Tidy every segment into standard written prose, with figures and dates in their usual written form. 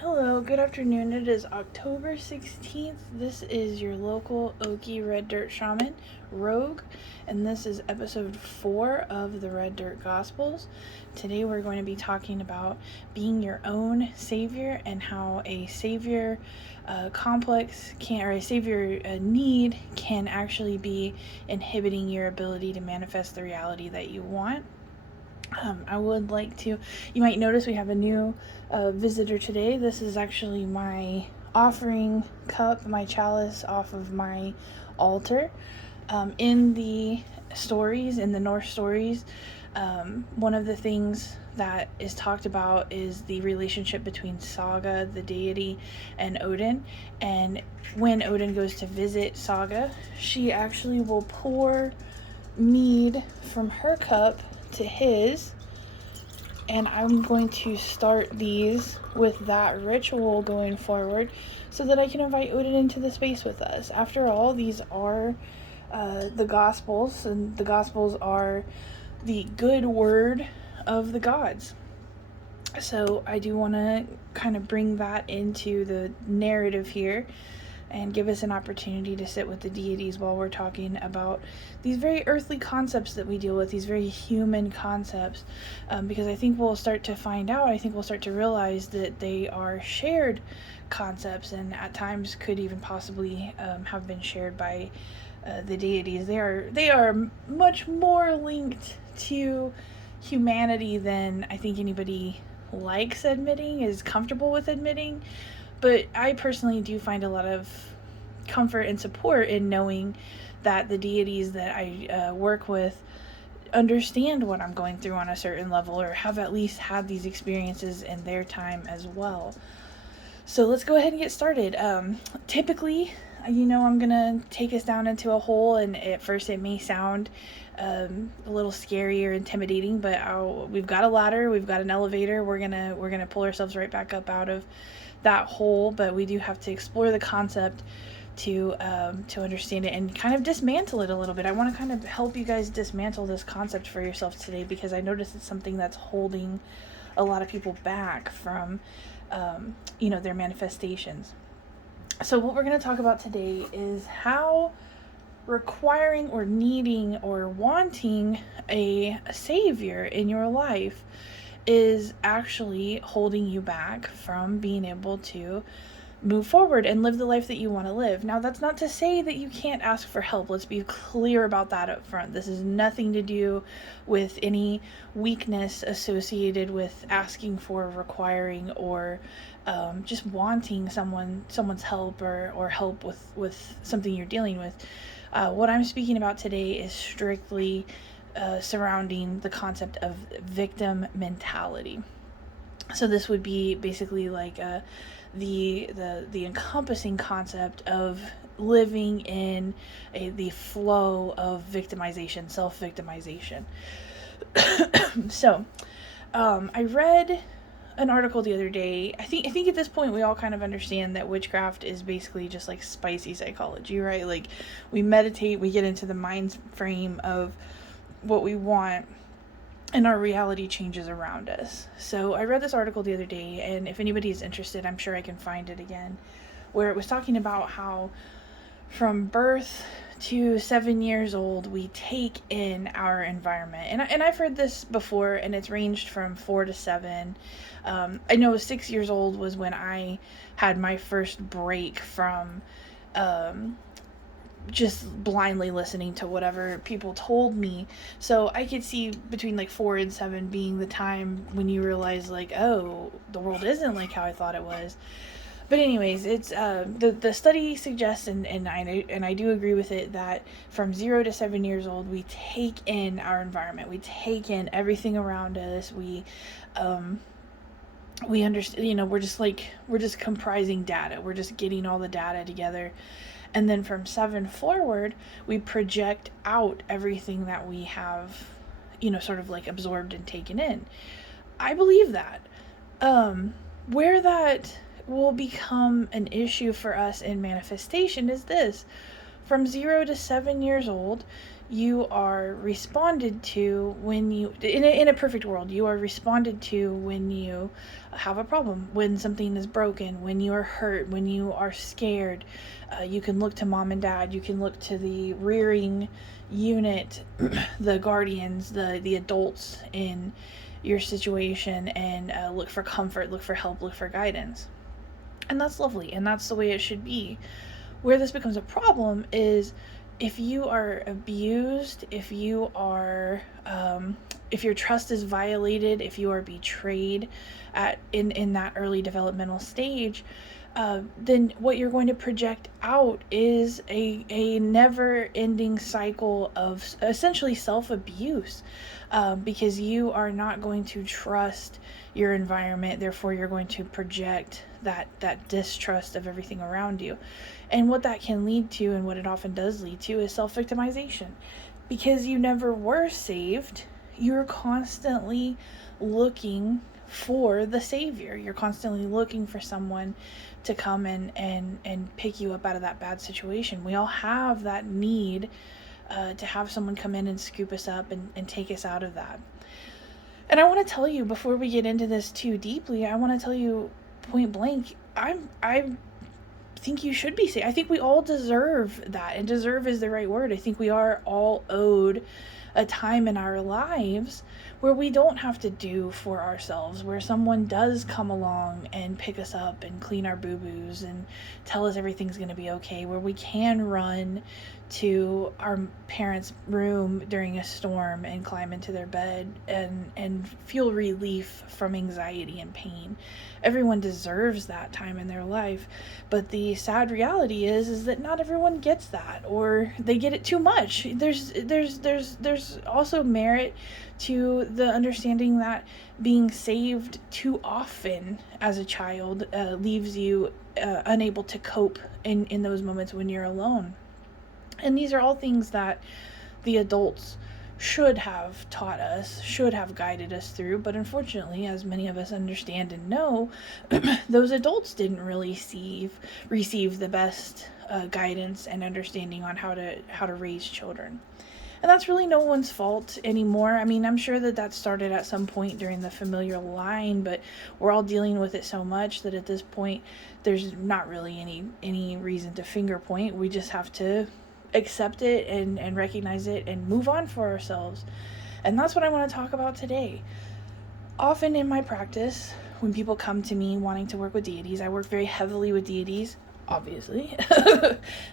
Hello, good afternoon. It is October 16th. This is your local Okie Red Dirt Shaman, Rogue, and this is episode 4 of the Red Dirt Gospels. Today we're going to be talking about being your own savior and how a savior need can actually be inhibiting your ability to manifest the reality that you want. I would like to, you might notice we have a new visitor today. This is actually my offering cup, my chalice off of my altar. In the stories, in the Norse stories, one of the things that is talked about is the relationship between Saga, the deity, and Odin. And when Odin goes to visit Saga, she actually will pour mead from her cup to his, and I'm going to start these with that ritual going forward so that I can invite Odin into the space with us. After all, these are the Gospels, and the Gospels are the good word of the gods. So I do want to kind of bring that into the narrative here and give us an opportunity to sit with the deities while we're talking about these very earthly concepts that we deal with, these very human concepts, because I think we'll start to find out, I think we'll start to realize that they are shared concepts and at times could even possibly have been shared by the deities. They are much more linked to humanity than I think anybody likes admitting, is comfortable with admitting. But I personally do find a lot of comfort and support in knowing that the deities that I work with understand what I'm going through on a certain level, or have at least had these experiences in their time as well. So let's go ahead and get started. Typically, I'm going to take us down into a hole, and at first it may sound a little scary or intimidating, but we've got a ladder, we've got an elevator, we're gonna pull ourselves right back up out of that hole. But we do have to explore the concept to understand it and kind of dismantle it a little bit. I want to kind of help you guys dismantle this concept for yourself today, because I notice it's something that's holding a lot of people back from their manifestations. So what we're going to talk about today is how requiring or needing or wanting a savior in your life is actually holding you back from being able to move forward and live the life that you want to live. Now, that's not to say that you can't ask for help. Let's be clear about that up front. This is nothing to do with any weakness associated with asking for, requiring, or just wanting someone's help or help with something you're dealing with. What I'm speaking about today is strictly surrounding the concept of victim mentality. So this would be basically like the encompassing concept of living in the flow of victimization, self-victimization. So I read an article the other day. I think at this point we all kind of understand that witchcraft is basically just like spicy psychology, right? Like, we meditate, we get into the mind frame of what we want, and our reality changes around us. So I read this article the other day, and if anybody is interested, I'm sure I can find it again, where it was talking about how from birth to 7 years old, we take in our environment. And I've heard this before, and it's ranged from 4 to 7. I know 6 years old was when I had my first break from just blindly listening to whatever people told me. So I could see between like 4 and 7 being the time when you realize, like, oh, the world isn't like how I thought it was. But anyways, it's the study suggests, and I do agree with it, that from 0 to 7 years old, we take in our environment, we take in everything around us. We understand, we're just comprising data, we're just getting all the data together. And then from 7 forward, we project out everything that we have, sort of like absorbed and taken in. I believe that. Where that will become an issue for us in manifestation is this. From 0 to 7 years old, you are responded to when you, in a perfect world, you are responded to when you have a problem, when something is broken, when you are hurt, when you are scared. You can look to mom and dad, you can look to the rearing unit, the guardians, the adults in your situation, and look for comfort, look for help, look for guidance. And that's lovely, and that's the way it should be. Where this becomes a problem is if you are abused, if your trust is violated, if you are betrayed in that early developmental stage, then what you're going to project out is a never-ending cycle of essentially self-abuse, because you are not going to trust your environment. Therefore, you're going to project that distrust of everything around you. And what that can lead to, and what it often does lead to, is self-victimization. Because you never were saved, you're constantly looking for the savior. You're constantly looking for someone to come and pick you up out of that bad situation. We all have that need to have someone come in and scoop us up and take us out of that. And I want to tell you, before we get into this too deeply, I want to tell you point blank, I think you should be saved. I think we all deserve that, and deserve is the right word. I think we are all owed a time in our lives where we don't have to do for ourselves, where someone does come along and pick us up and clean our boo-boos and tell us everything's going to be okay, where we can run to our parents' room during a storm and climb into their bed and feel relief from anxiety and pain. Everyone deserves that time in their life, but the sad reality is that not everyone gets that, or they get it too much. There's also merit to the understanding that being saved too often as a child leaves you unable to cope in those moments when you're alone. And these are all things that the adults should have taught us, should have guided us through, but unfortunately, as many of us understand and know, those adults didn't really receive the best guidance and understanding on how to raise children. And that's really no one's fault anymore. I mean, I'm sure that started at some point during the familial line, but we're all dealing with it so much that at this point, there's not really any reason to finger point. We just have to accept it and recognize it and move on for ourselves. And that's what I want to talk about today. Often in my practice, when people come to me wanting to work with deities, I work very heavily with deities, obviously.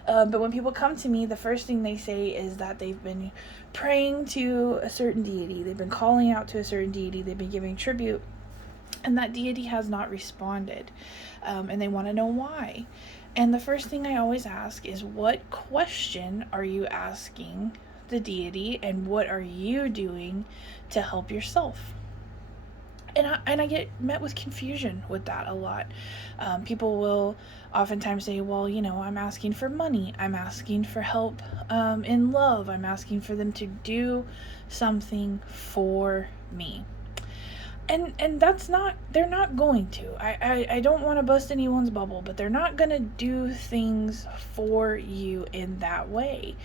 But when people come to me, the first thing they say is that they've been praying to a certain deity, they've been calling out to a certain deity, they've been giving tribute, and that deity has not responded. And they want to know why. And the first thing I always ask is, what question are you asking the deity, and what are you doing to help yourself? And I get met with confusion with that a lot. People will oftentimes say, well, I'm asking for money, I'm asking for help in love, I'm asking for them to do something for me. And that's not, they're not going to. I don't want to bust anyone's bubble, but they're not going to do things for you in that way.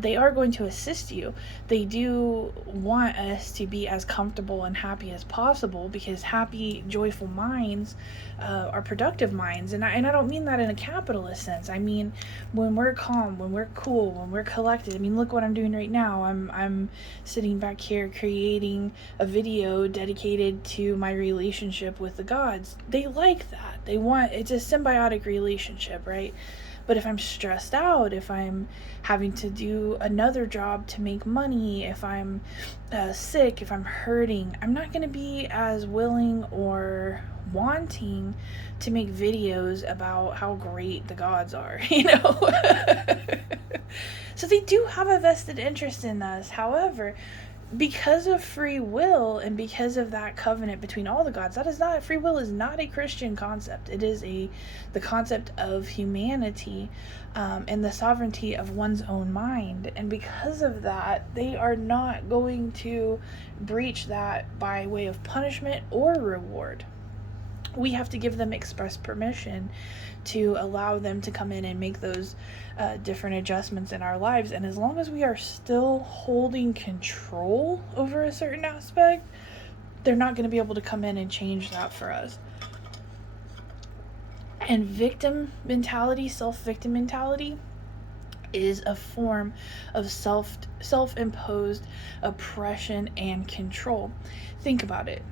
They are going to assist you. They do want us to be as comfortable and happy as possible, because happy, joyful minds are productive minds. And I don't mean that in a capitalist sense. I mean, when we're calm, when we're cool, when we're collected. I mean, look what I'm doing right now. I'm sitting back here creating a video dedicated to my relationship with the gods. They like that. It's a symbiotic relationship, right? But if I'm stressed out, if I'm having to do another job to make money, if I'm sick, if I'm hurting, I'm not going to be as willing or wanting to make videos about how great the gods are, So they do have a vested interest in us. However, because of free will and because of that covenant between all the gods, free will is not a Christian concept. It is the concept of humanity and the sovereignty of one's own mind. And because of that, they are not going to breach that by way of punishment or reward. we have to give them express permission to allow them to come in and make those different adjustments in our lives. And as long as we are still holding control over a certain aspect, they're not going to be able to come in and change that for us. And victim mentality, self-victim mentality, is a form of self-imposed oppression and control. Think about it.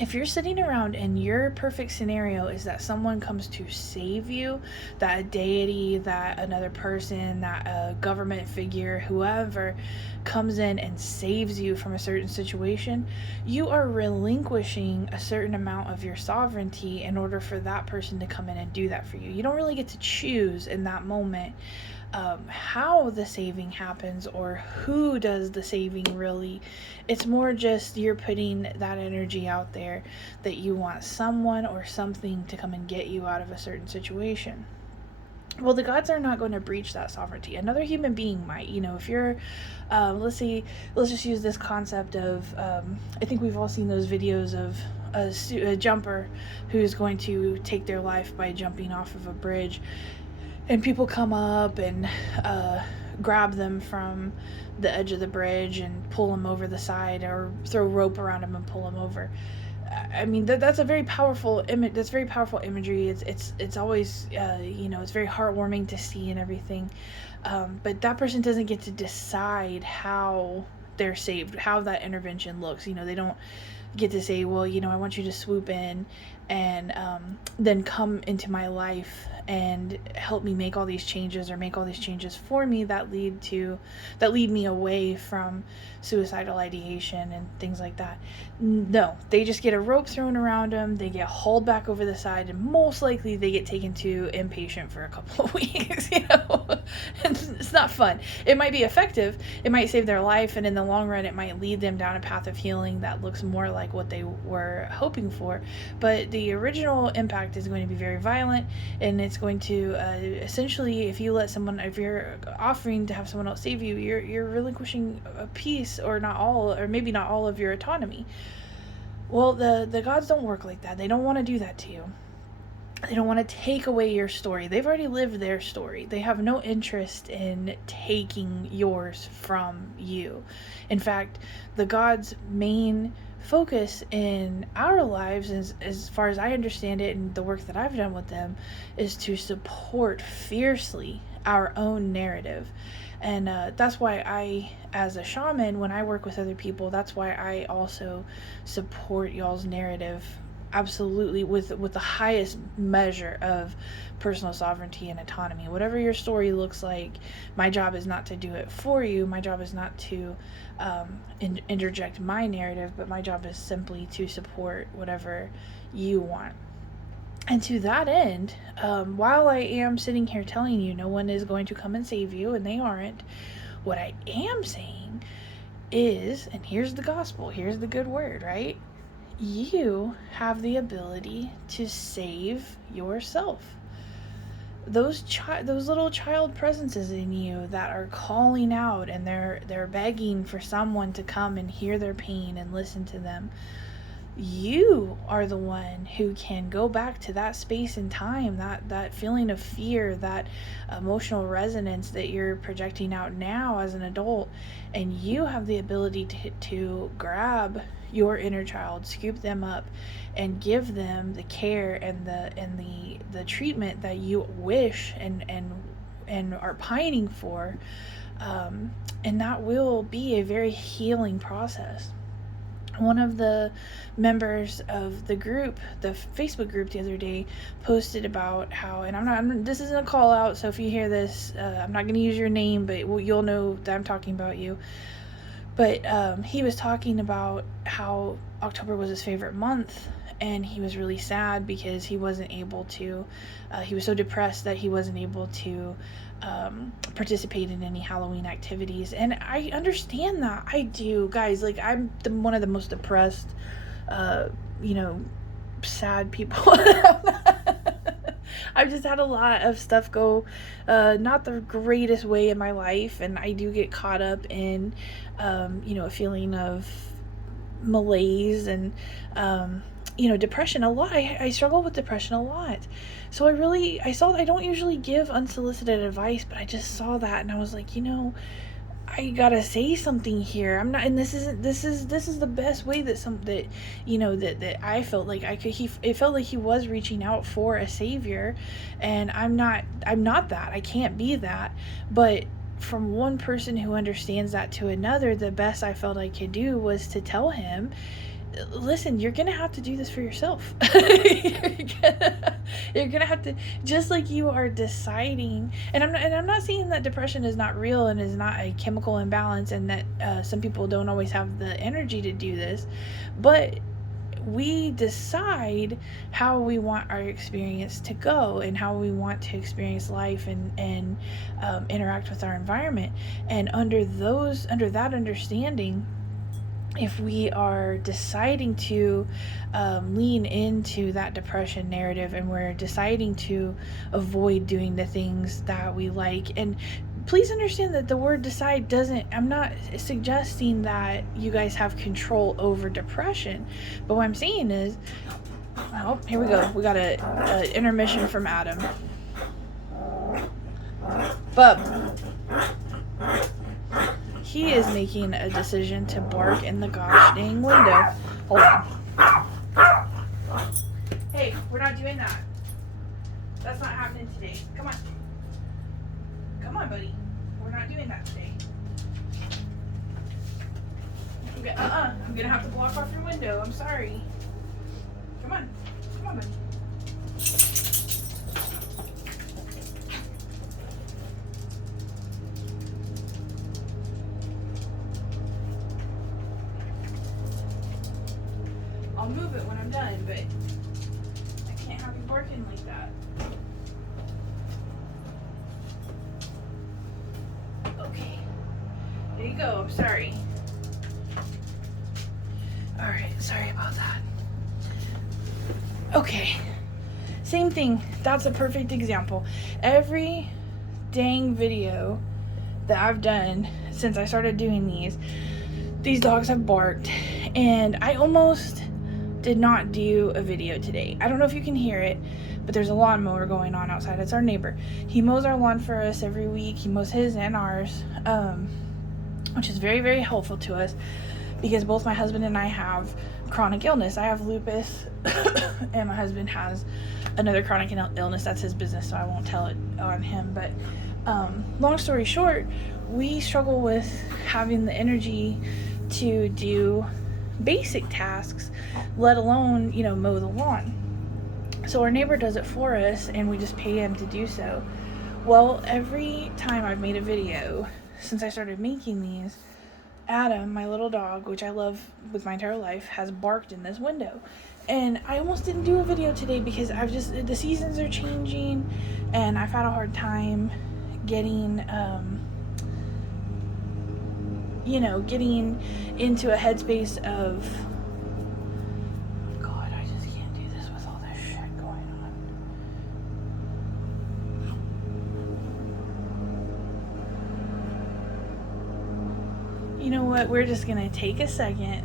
If you're sitting around and your perfect scenario is that someone comes to save you, that a deity, that another person, that a government figure, whoever comes in and saves you from a certain situation, you are relinquishing a certain amount of your sovereignty in order for that person to come in and do that for you. You don't really get to choose in that moment how the saving happens or who does the saving really. It's more just you're putting that energy out there that you want someone or something to come and get you out of a certain situation. Well, the gods are not going to breach that sovereignty. Another human being might. If you're, let's just use this concept of, I think we've all seen those videos of a jumper who's going to take their life by jumping off of a bridge. And people come up and grab them from the edge of the bridge and pull them over the side, or throw rope around them and pull them over. I mean, that's a very powerful image. That's very powerful imagery. It's always it's very heartwarming to see and everything. But that person doesn't get to decide how they're saved, how that intervention looks. They don't get to say, well, I want you to swoop in and then come into my life and help me make all these changes, or make all these changes for me that lead me away from suicidal ideation and things like that. No, they just get a rope thrown around them, they get hauled back over the side, and most likely they get taken to inpatient for a couple of weeks. It's not fun. It might be effective, it might save their life, and in the long run it might lead them down a path of healing that looks more like what they were hoping for, but the original impact is going to be very violent, and it's going to essentially, if you're offering to have someone else save you, you're relinquishing a piece, or not all, or maybe not all of your autonomy. Well, the gods don't work like that. They don't want to do that to you. They don't want to take away your story. They've already lived their story. They have no interest in taking yours from you. In fact, the gods' main focus in our lives, as far as I understand it and the work that I've done with them, is to support fiercely our own narrative. And that's why I, as a shaman, when I work with other people, that's why I also support y'all's narrative absolutely with the highest measure of personal sovereignty and autonomy. Whatever your story looks like, my job is not to do it for you. My job is not to interject my narrative, but my job is simply to support whatever you want. And to that end, while I am sitting here telling you no one is going to come and save you, and they aren't, what I am saying is, and here's the gospel, here's the good word, right? You have the ability to save yourself. Those little child presences in you that are calling out, and they're begging for someone to come and hear their pain and listen to them. You are the one who can go back to that space and time, that feeling of fear, that emotional resonance that you're projecting out now as an adult, and you have the ability to grab your inner child, scoop them up, and give them the care and the treatment that you wish and are pining for, and that will be a very healing process. One of the members of the group, the Facebook group, the other day posted about how, and this isn't a call out, so if you hear this, I'm not going to use your name, but you'll know that I'm talking about you. But he was talking about how October was his favorite month, and he was really sad because he wasn't able to, he was so depressed that he wasn't able to participate in any Halloween activities. And I understand that. I do, guys. Like, I'm one of the most depressed, sad people. I've just had a lot of stuff go not the greatest way in my life, and I do get caught up in a feeling of malaise and depression a lot. I struggle with depression a lot. So I saw that I don't usually give unsolicited advice, but I just saw that and I was like, I gotta say something here. I'm not, and this is the best way that I felt like I could. It felt like he was reaching out for a savior, and I'm not that. I can't be that. But from one person who understands that to another, the best I felt I could do was to tell him, listen, you're gonna have to do this for yourself. You're gonna have to, just like you are deciding. And I'm not saying that depression is not real and is not a chemical imbalance, and that some people don't always have the energy to do this, but we decide how we want our experience to go and how we want to experience life and interact with our environment. And under that understanding, if we are deciding to lean into that depression narrative, and we're deciding to avoid doing the things that we like, and please understand that the word decide I'm not suggesting that you guys have control over depression, but what I'm saying is, oh, here we go. We got a intermission from Adam. Bub. He is making a decision to bark in the gosh dang window. Hold on. Hey, we're not doing that. That's not happening today. Come on. Come on, buddy. We're not doing that today. I'm gonna have to block off your window. I'm sorry. Come on. Come on, buddy. I'll move it when I'm done, but I can't have you barking like that. Okay. There you go. I'm sorry. Alright, sorry about that. Okay. Same thing. That's a perfect example. Every dang video that I've done since I started doing these dogs have barked, and I almost did not do a video today. I don't know if you can hear it, but there's a lawnmower going on outside. It's our neighbor. He mows our lawn for us every week. He mows his and ours, which is very, very helpful to us because both my husband and I have chronic illness. I have lupus, and my husband has another chronic illness. That's his business, so I won't tell it on him. But long story short, we struggle with having the energy to do basic tasks, let alone, mow the lawn. So our neighbor does it for us, and we just pay him to do so. Well, every time I've made a video since I started making these, Adam, my little dog, which I love with my entire life, has barked in this window. And I almost didn't do a video today because the seasons are changing, and I've had a hard time getting into a headspace of, God, I just can't do this with all this shit going on. You know what? We're just gonna take a second.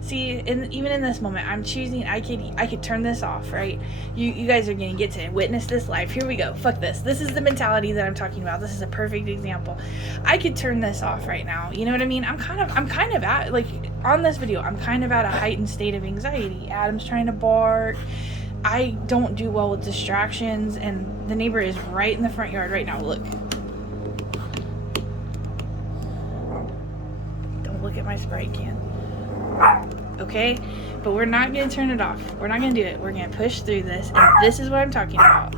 See, even in this moment, I'm choosing. I could turn this off, right? You guys are gonna get to witness this live. Here we go. Fuck this. This is the mentality that I'm talking about. This is a perfect example. I could turn this off right now. You know what I mean? I'm kind of at, like, on this video, I'm kind of at a heightened state of anxiety. Adam's trying to bark. I don't do well with distractions, and the neighbor is right in the front yard right now. Look. Don't look at my Sprite can. Okay, but we're not going to turn it off. We're not going to do it. We're going to push through this, and this is what I'm talking about.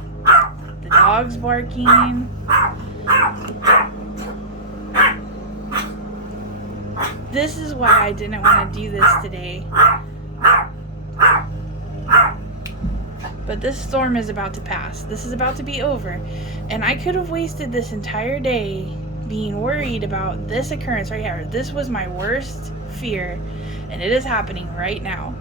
The dog's barking. This is why I didn't want to do this today. But this storm is about to pass. This is about to be over, and I could have wasted this entire day being worried about this occurrence right here. This was my worst fear, and it is happening right now.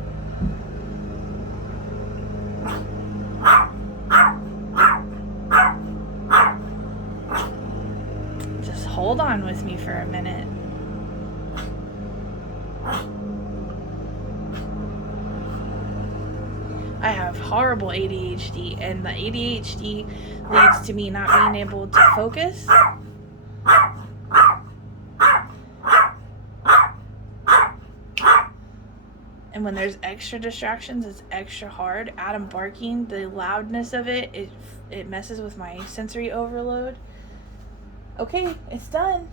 Just hold on with me for a minute. have horrible ADHD, and the ADHD leads to me not being able to focus. And when there's extra distractions, it's extra hard. Adam barking, the loudness of it messes with my sensory overload. Okay, it's done.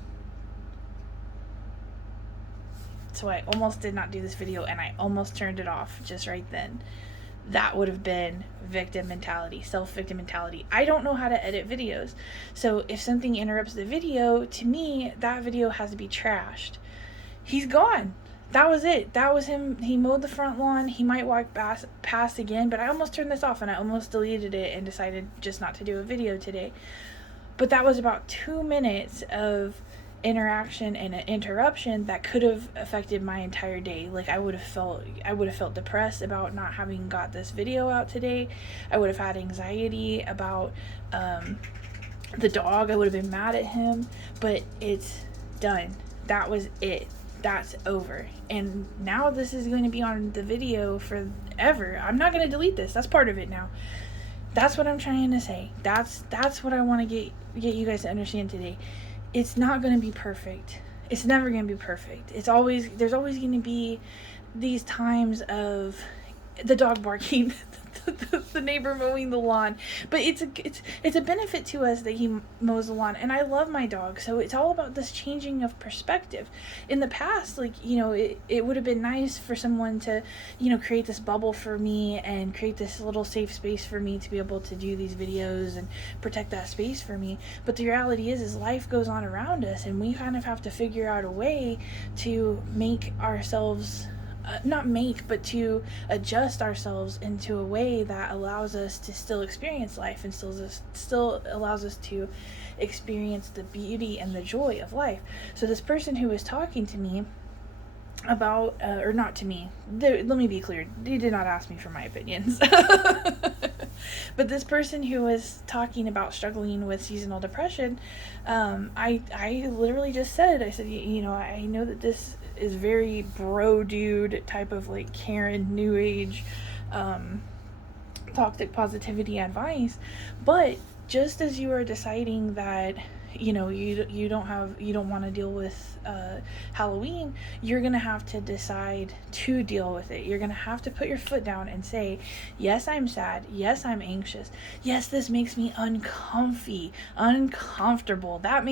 So I almost did not do this video, and I almost turned it off just right then. That would have been victim mentality, self-victim mentality. I don't know how to edit videos. So if something interrupts the video, to me, that video has to be trashed. He's gone. That was it. That was him. He mowed the front lawn. He might walk past again, but I almost turned this off, and I almost deleted it and decided just not to do a video today. But that was about 2 minutes of interaction and an interruption that could have affected my entire day. Like I would have felt depressed about not having got this video out today. I would have had anxiety about the dog. I would have been mad at him, but it's done. That was it. That's over. And now this is going to be on the video forever. I'm not going to delete this. That's part of it now. That's what I'm trying to say. That's what I want to get you guys to understand today. It's not going to be perfect. It's never going to be perfect. There's always going to be these times of the dog barking, the neighbor mowing the lawn, but it's a benefit to us that he mows the lawn, and I love my dog. So it's all about this changing of perspective. In the past, like, you know, it would have been nice for someone to, you know, create this bubble for me and create this little safe space for me to be able to do these videos and protect that space for me. But the reality is life goes on around us, and we kind of have to figure out a way to make ourselves but to adjust ourselves into a way that allows us to still experience life and still allows us to experience the beauty and the joy of life. So this person who was talking to me about, or not to me, let me be clear, they did not ask me for my opinions. But this person who was talking about struggling with seasonal depression, I literally just said, I said, you know, I know that this is very bro dude type of like Karen new age toxic positivity advice, but just as you are deciding that, you know, you don't want to deal with Halloween, you're gonna have to decide to deal with it. You're gonna have to put your foot down and say, yes, I'm sad, yes, I'm anxious, yes, this makes me uncomfortable. That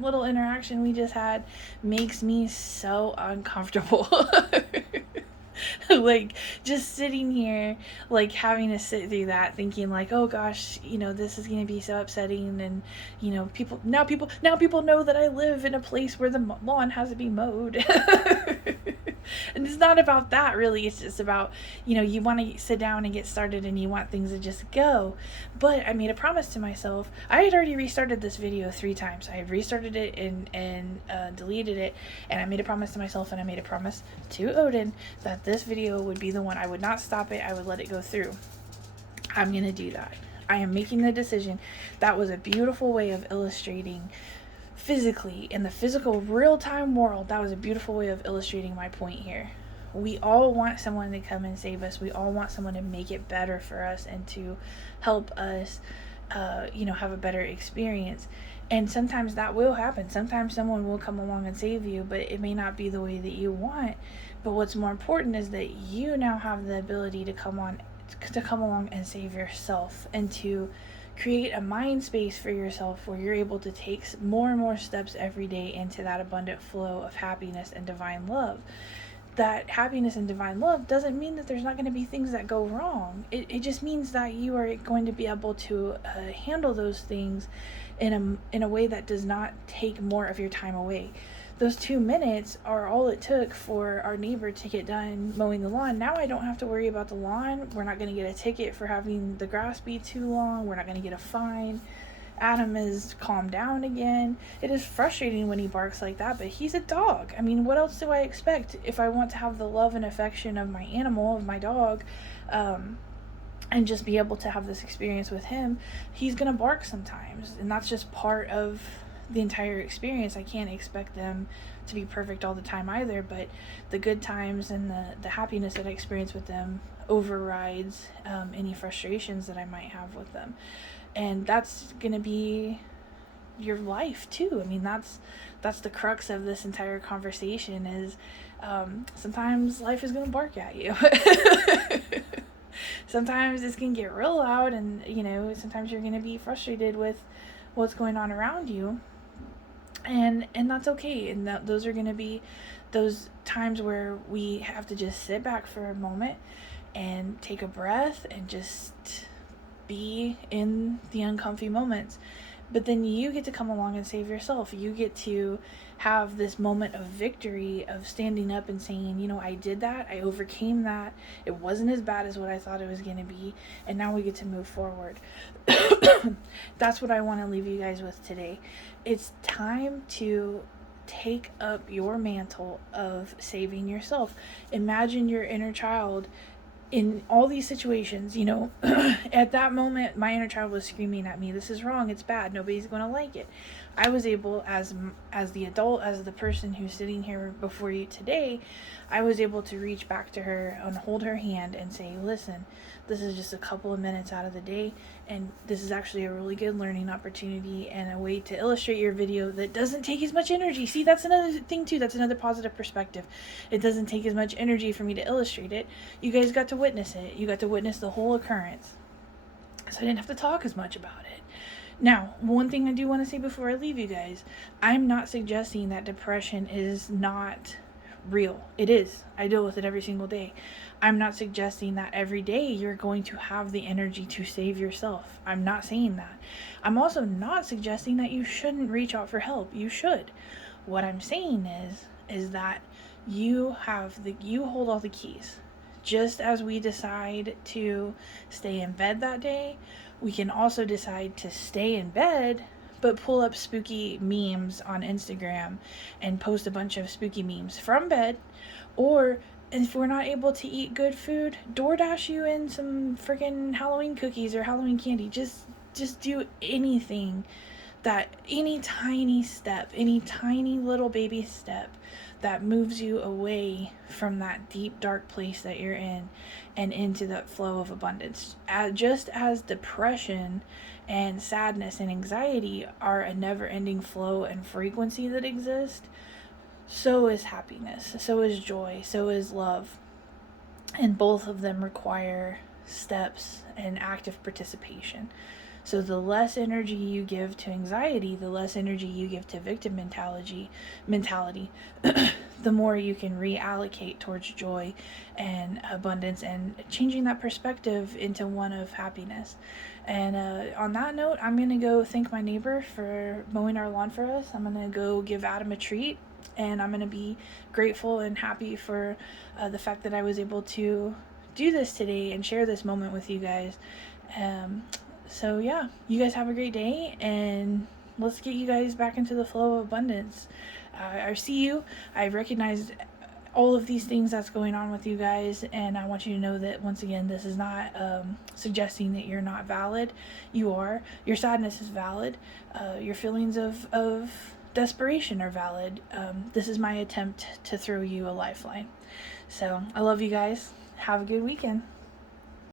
little interaction we just had makes me so uncomfortable. Like just sitting here, like having to sit through that, thinking like, oh gosh, you know, this is going to be so upsetting. And you know, people know that I live in a place where the lawn has to be mowed. And it's not about that really. It's just about, you know, you want to sit down and get started and you want things to just go. But I made a promise to myself. I had already restarted this video 3 times. I had restarted it and deleted it, and I made a promise to myself, and I made a promise to Odin that this video would be the one. I would not stop it. I would let it go through. I'm gonna do that. I am making the decision. That was a beautiful way of illustrating physically, in the physical real-time world. That was a beautiful way of illustrating my point here. We all want someone to come and save us. We all want someone to make it better for us and to help us you know, have a better experience. And sometimes that will happen. Sometimes someone will come along and save you, but it may not be the way that you want. But what's more important is that you now have the ability to come along and save yourself, and to create a mind space for yourself where you're able to take more and more steps every day into that abundant flow of happiness and divine love. That happiness and divine love doesn't mean that there's not going to be things that go wrong. It just means that you are going to be able to handle those things in a way that does not take more of your time away. Those 2 minutes are all it took for our neighbor to get done mowing the lawn. Now I don't have to worry about the lawn. We're not going to get a ticket for having the grass be too long. We're not going to get a fine. Adam is calmed down again. It is frustrating when he barks like that, but he's a dog. I mean, what else do I expect if I want to have the love and affection of my animal, of my dog, and just be able to have this experience with him? He's going to bark sometimes, and that's just part of the entire experience. I can't expect them to be perfect all the time either, but the good times and the happiness that I experience with them overrides any frustrations that I might have with them. And that's going to be your life too. I mean, that's the crux of this entire conversation is sometimes life is going to bark at you. Sometimes it's going to get real loud, and sometimes you're going to be frustrated with what's going on around you, and that's okay. And those are going to be those times where we have to just sit back for a moment and take a breath and just be in the uncomfy moments. But then you get to come along and save yourself. You get to have this moment of victory of standing up and saying, I did that. I overcame that. It wasn't as bad as what I thought it was going to be. And now we get to move forward. That's what I want to leave you guys with today. It's time to take up your mantle of saving yourself. Imagine your inner child in all these situations. At that moment, my inner child was screaming at me, this is wrong, it's bad, nobody's going to like it. I was able, as the adult, as the person who's sitting here before you today, I was able to reach back to her and hold her hand and say, listen, this is just a couple of minutes out of the day, and this is actually a really good learning opportunity and a way to illustrate your video that doesn't take as much energy. See, that's another thing too. That's another positive perspective. It doesn't take as much energy for me to illustrate it. You guys got to witness it. You got to witness the whole occurrence. So I didn't have to talk as much about it. Now, one thing I do want to say before I leave you guys, I'm not suggesting that depression is not real. It is. I deal with it every single day. I'm not suggesting that every day you're going to have the energy to save yourself. I'm not saying that. I'm also not suggesting that you shouldn't reach out for help. You should. What I'm saying is that you hold all the keys. Just as we decide to stay in bed that day, we can also decide to stay in bed but pull up spooky memes on Instagram and post a bunch of spooky memes from bed. Or if we're not able to eat good food, DoorDash you in some freaking Halloween cookies or Halloween candy. Just do anything, that any tiny step, any tiny little baby step that moves you away from that deep dark place that you're in and into that flow of abundance. Just as depression and sadness and anxiety are a never-ending flow and frequency that exist, so is happiness, so is joy, so is love. And both of them require steps and active participation. So the less energy you give to anxiety, the less energy you give to victim mentality, the more you can reallocate towards joy and abundance and changing that perspective into one of happiness. And on that note, I'm going to go thank my neighbor for mowing our lawn for us. I'm going to go give Adam a treat, and I'm going to be grateful and happy for the fact that I was able to do this today and share this moment with you guys. So yeah, you guys have a great day, and let's get you guys back into the flow of abundance. I see you. I recognize all of these things that's going on with you guys, and I want you to know that, once again, this is not suggesting that you're not valid. You are. Your sadness is valid. Your feelings of desperation are valid. This is my attempt to throw you a lifeline. So I love you guys. Have a good weekend.